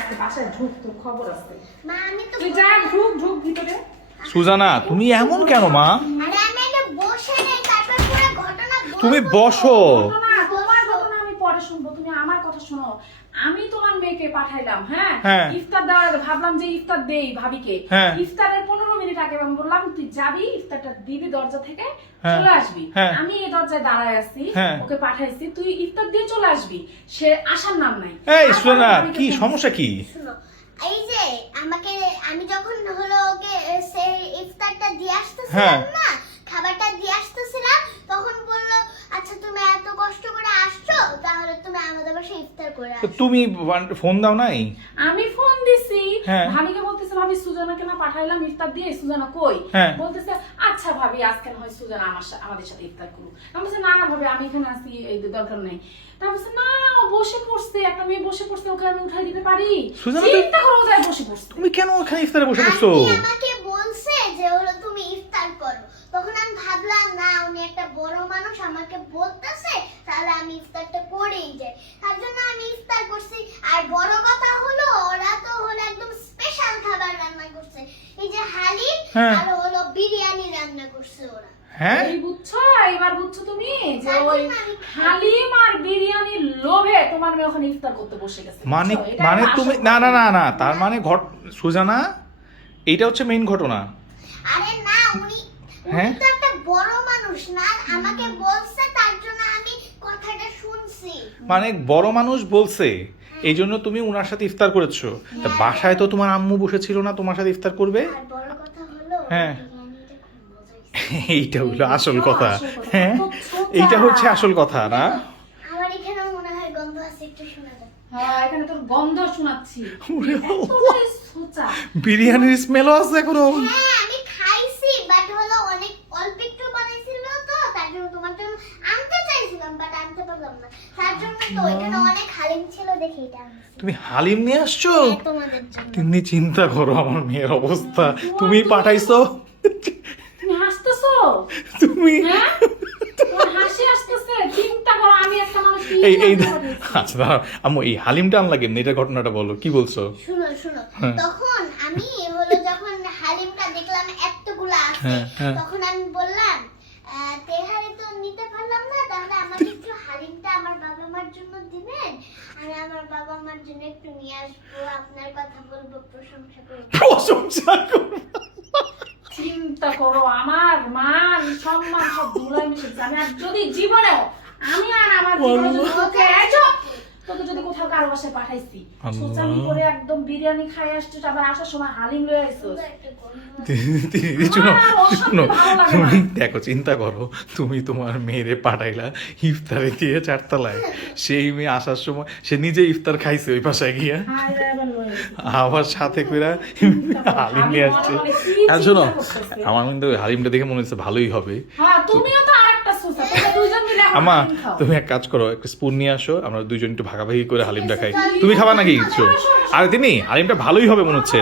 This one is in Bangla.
আসছে বাসায় ঢুক, তোর খবর আছে। মা আমি তো তুই যা ঢুক ভিতরে। সুজানা তুমি এমন কেন মা? আরে আমি এটা বসে নেই, তারপর পুরো ঘটনা তুমি বসো। ঘটনা, তোমার ঘটনা আমি পরে শুনবো, তুমি আমার কথা শোনো। আমি তোমার মেয়েকে পাঠাইলাম, হ্যাঁ হ্যাঁ। ইফতার দেওয়ার, ভাবলাম যে ইফতার দেই ভাবিকে। হ্যাঁ। ইফতারের 15 মিনিট আগে আমি বললাম তুই যাবি, ইফতারটা দিবি, দরজা থেকে হ্যাঁ। চলে আসবি। হ্যাঁ। আমি এই দরজায় দাঁড়ায় আছি, হ্যাঁ। ওকে পাঠাইছি, তুই ইফতার দিয়ে চলে আসবি। সে আসার নাম নাই। এই তারপর সুজানা ভাবিকে কি ফোন সমস্যা কি? শুনো, এই যে আমাকে আমি যখন হলো ওকে সে ইফতারটা দিয়ে আসতেছিলাম না, খাবারটা দিয়ে আসতেছিলাম, তখন বললো আচ্ছা তুমি এত কষ্ট করে আসছো, তাহলে তুমি আমাদের বাসায় ইফতার করে তো আসো। তুমি ফোন দাও নাই? আমি ফোন দিছি, হ্যাঁ। ভাবিকে বলতেছে ভাবি সুজানাকে না পাঠাইলাম ইফতার দিয়ে, সুজানা কই? হ্যাঁ। বলতেছে আচ্ছা ভাবি আজকে না হয় সুজানা আমাদের সাথে ইফতার করুক। আমি বলছি না না ভাবি আমি এখানে আসি, এই দরকার নেই। তারপর বলছে না ও বসে পড়ছে, একটা মেয়ে বসে পড়ছে, ওকে আমি উঠাই দিতে পারি? সুজানা, চিন্তা করো, ও যায় বসে পড়ছে। তুমি কেন ওখানে ইফতারে বসে পড়ছো? আন্টি আমাকে বলছে যে হলো তুমি ইফতার করো, তখন আমি ভাবলাম না উনি একটা বড় মানুষ আমাকে বলতেছে, তাহলে আমি ইফতারটা করেই যাই, তার জন্য আমি ইফতার করছি। আর বড় কথা হলো ওরা তো হলো একদম স্পেশাল খাবার রান্না করছে, এই যে হালিম হ্যাঁ। আর হলো বিরিয়ানি রান্না করছে ওরা। হ্যাঁ এই বুঝছো, এবার বুঝছো তুমি যে তার ওই জন্য আমি হালিম আর বিরিয়ানির লোভে তোমার মেয়ে ওখানে ইফতার করতে বসে গেছে। মানে বুঝছো? এটা মানে আসল তুমি কথা। না না না না তার মানে সুজানা এইটা হচ্ছে মেইন ঘটনা। আরে না উনি হ্যাঁ? তো একটা বড় মানুষ না, আমাকে বলছে তার জন্য আমি কথাটা শুনছি। মানে বড় মানুষ বলছে এই জন্য তুমি উনার সাথে ইফতার করেছো। তা বাসায় তো তোমার আম্মু বসেছিল না তোমার সাথে ইফতার করবে? আর বড় কথা হলো হ্যাঁ। বিরিয়ানিটা খুব মজা হয়েছে। এইটা হলো আসল কথা। আসল কথা। হ্যাঁ কত সোজা। এইটা হচ্ছে আসল কথা না? আমার এখানে মনে হয় গন্ধ আছে, একটু শোনা যায়। হ্যাঁ এখানে তোর গন্ধ শোনাচ্ছি। ওরে এতটাই সোজা। বিরিয়ানির স্মেলও আছে এখনো। হ্যাঁ আমি খাইছি, বাট হলো অনেক অল্প একটু বানাইছিল তো, তার জন্য তোমার জন্য আনতে চাইছিলাম, বাট আনতে পারলাম না, তার জন্য তো এখানে অনেক হালিম ছিল দেখে এটা আনছি। তুমি হালিম নিয়ে আসছো? হ্যাঁ, তোমাদের জন্য। তুমি চিন্তা করো আমার মেয়ের অবস্থা। তুমি পাঠাইছো, তুমি হাসতেছো? তুমি হ্যাঁ? তোমার হাসি আসতেছে? চিন্তা করো আমি একটা মানুষ কি এই এই রান্না করেছি। আচ্ছা দাঁড়াও, আম্মু এই হালিমটা আনলা কেমনি? এটা ঘটনাটা বলো, কি বলছো? শুনো শুনো, হ্যাঁ। তখন আমি হলো যখন হালিমটা দেখলাম এতগুলো আছে, হ্যাঁ, হ্যাঁ। তখন আমি বললাম তেহারি তো নিতে পারলাম না, তাহলে আমাকে একটু হালিমটা আমার বাবা মার জন্য দিবেন, আর আমার বাবা মার জন্য একটু নিয়ে আসবো, আপনার কথা বলবো, প্রশংসা করবো। প্রশংসা করো। চিন্তা করো আমার মান সম্মান সব ধুলাই মিশে যাবে। আর যদি জীবনেও আমি আর আমার জীবনে যদি তোকে তোকে যদি কোথাও কারো বাসায় পাঠাইছি, আল্লাহ। সোচামি করে একদম বিরিয়ানি খাই আসছিস, আবার আসার সময় হালিম লয়ে আইছিস। সুন্দর একটা গন্ধ। শোনো আমার অশান্তি শোনো, ভালো লাগে তুমি না। দেখো চিন্তা করো, তুমি তোমার মেয়েরে পাঠাইলা ইফতারে গিয়ে 4 তলায়, সেই মেয়ে আসার সময় সে নিজে ইফতার খাইছে ওই পাশায় গিয়া, হায় রে, আবার লয়ে আইছিস। আবার সাথে করে হালিম নিয়ে আসছে। মনে মনে কি আর শোনো চিন্তা করতেছে? আমার কিন্তু হালিমটা দেখে মনে হচ্ছে ভালোই হবে। হ্যাঁ তুমিও তো আরেকটা সোচা, তোমরা দুইজন মিলে এখন আমা হালিম খাও। তুমি এক কাজ করো, একটা স্পুন নিয়ে আসো, আমরা দুইজন একটু ভাগাভাগি করে হালিমটা খাই। তুমি খাবা নাকি কিছু? আর তিনি হালিমটা ভালোই হবে মনে হচ্ছে।